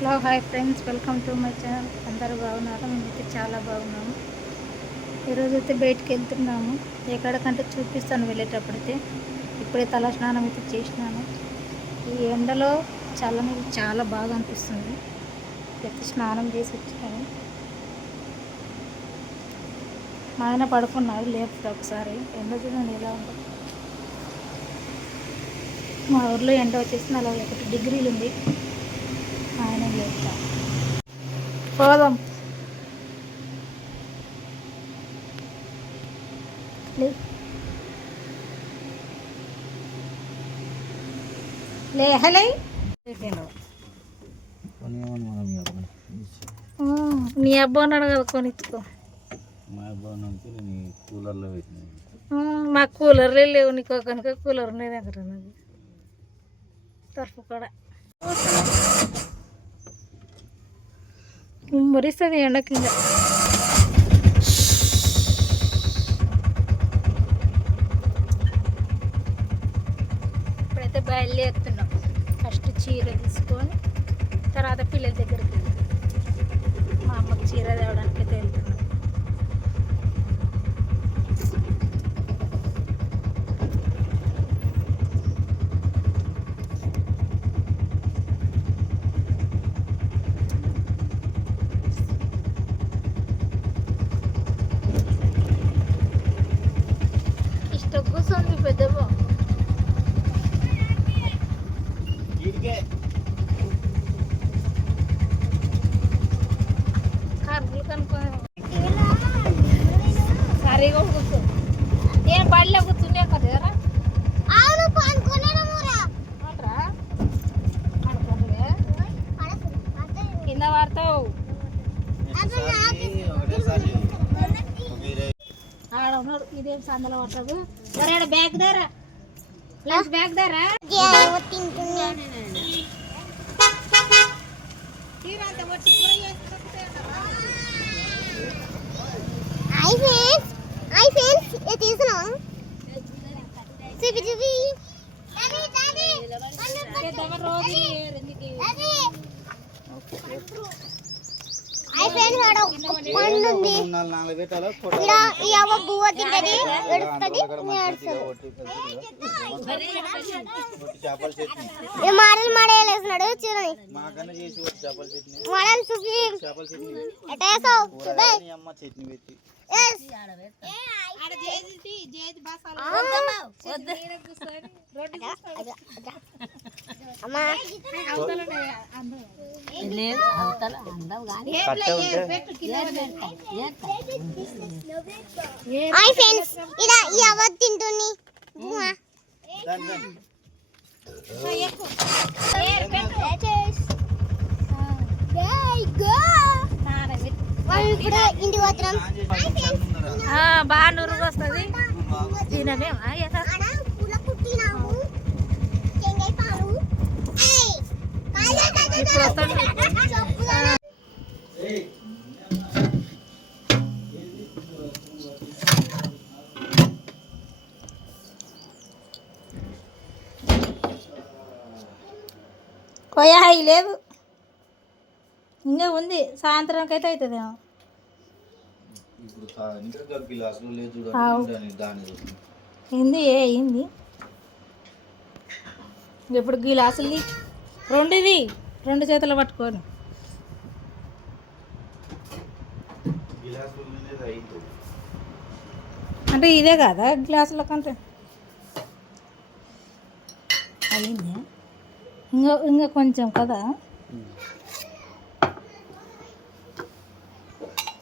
Hello hi friends, welcome to my channel. అందరూ బాగున్నారా? మేమైతే చాలా బాగున్నాము. ఈరోజైతే బయటికి వెళ్తున్నాము. ఎక్కడికంటే చూపిస్తాను వెళ్ళేటప్పుడైతే. ఇప్పుడే తల స్నానం అయితే చేసినాను. ఈ ఎండలో చల్లని చాలా బాగా అనిపిస్తుంది. అయితే స్నానం చేసి వచ్చాను. మా ఆయన పడుకున్నాడు, లేపుతా ఒకసారి. ఎండ చూడండి ఎలా ఉంటుంది. మా ఊర్లో ఎండ వచ్చేసి 41 డిగ్రీలు ఉంది. ఆయన లేపుతా. పోదాం. హలో మీ అబ్బా ఉన్నాడు కదా, కొనిచ్చుకో. మాకు కూలర్లే లేవు, నీకు కనుక కూలర్ ఉన్నాయి దగ్గర. నాకు తరఫు కూడా మురిస్తుంది ఎండ కింద. ఇప్పుడైతే బయలుదేరుతున్నాం. ఫస్ట్ చీర తీసుకొని తర్వాత పిల్లల దగ్గరికి వెళ్తాం. మా అమ్మకి చీర తేవడానికి అయితే వెళ్తున్నాం. ఇష్టం కూర్చోండి పెద్దమ్మ. కర్రలు కనుక్కొని సరిగా కూర్చో. ఏం బడిలో కూర్చునే కదా కింద పడతావు. ఆడ ఉన్నాడు, ఇదేం సందలో పట్టదు. మరి బ్యాగ్ దారా, లంచ్ బ్యాగ్ దారా. మాడలు మాడేసినాడు చూడండి. మాడలు చూపి తింటుంది. ఇంటికి వస్తున్నాం. బాగా నురుగు వస్తుంది. తినమే కొయ్య లేదు, ఇంకా ఉంది. సాయంత్రానికి అయితే అవుతుందేమో. ఏంది అయింది ఇప్పుడు గిలాసులు రెండువి, రెండు చేతులు పట్టుకోను. అంటే ఇదే కదా గ్లాసుల కంటే అయింది. ఇంకా కొంచెం కదా.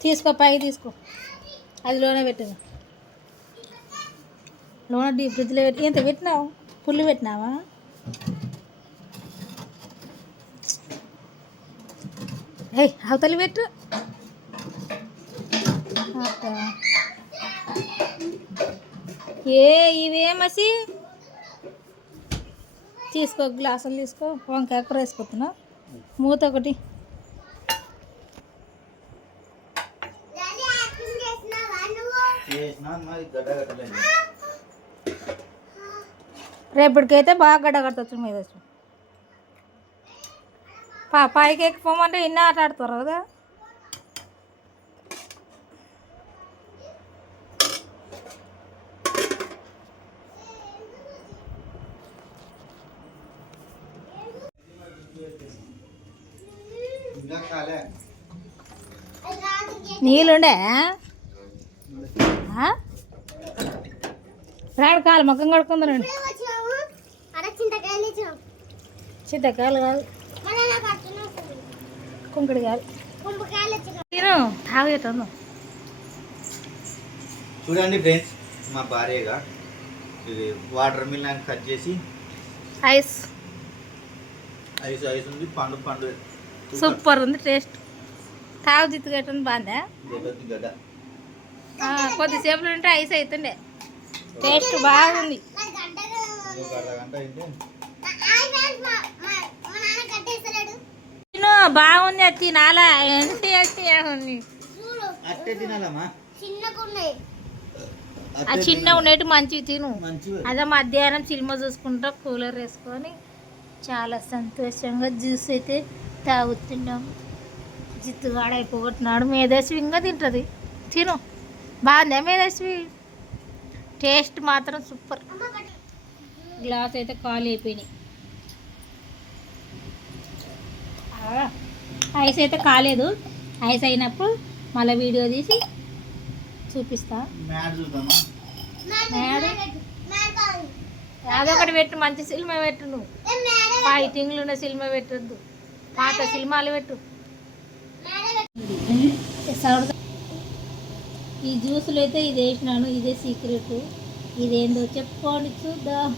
తీసుకో, పైకి తీసుకో. అది లోనే పెట్టదు. లోన డీప్ ఫ్రిడ్జ్లో పెట్టి ఎంత పెట్టినావు? పుల్లు పెట్టినావా? అవతలి పెట్టు. ఇవేమసి తీసుకో, గ్లాసులు తీసుకో. వంకాయ కూర వేసుకుంటున్నా. మూత ఒకటి. రేపటికైతే బాగా గడ్డ కట్టచ్చు మీద. పైకి ఎక్కిపోమంటే ఇన్ని ఆట ఆడతారు కదా. నీళ్ళుండే రాడు కాలు మొక్కం కడుకుందరండి. చింతకాయలు కాదు, కుంకుడు కాదు. నేను తాగేటాను. చూడండి ఫ్రెండ్స్, మా భార్యగా ఇది వాటర్ మిలన్ కట్ చేసి ఐస్ ఐస్ ఐస్ ఉంది, పండు పండు సూపర్ ఉంది టేస్ట్. తాగు జిత్తుగట్టుంది బాగుందా. గడ్డ కొద్దిసేపులో ఉంటే ఐస్ అవుతుండే. టేస్ట్ బాగుంది. ఒక అరగంట అయితే బాగుంది. అది తినాలా ఉంది. అట్టే తినాలమ్మా. ఆ చిన్న ఉన్నట్టు మంచివి తిను. మంచిగా అదే మధ్యాహ్నం సినిమా చూసుకుంటా కూలర్ వేసుకొని చాలా సంతోషంగా జ్యూస్ అయితే తాగుతున్నాము. జిత్తుగాడ అయిపోగొట్టినాడు. మేధస్వి ఇంకా తింటుంది. తిను. బాగుందా మేధస్వి? టేస్ట్ మాత్రం సూపర్. గ్లాస్ అయితే ఖాళీ అయిపోయినాయి. ఐస్ అయితే కాలేదు. ఐస్ అయినప్పుడు మళ్ళీ వీడియో తీసి చూపిస్తా. మ్యాడ్ చూద్దామా? అదొకటి పెట్టు, మంచి సినిమా పెట్టు. నువ్వు ఫైటింగ్లు ఉన్న సినిమా పెట్టద్దు, పాత సినిమాలు పెట్టు. ఈ జ్యూసులు అయితే ఇది వేసినాను. ఇదే సీక్రెట్. ఇదేందో చెప్పుకోండి చూద్దాం.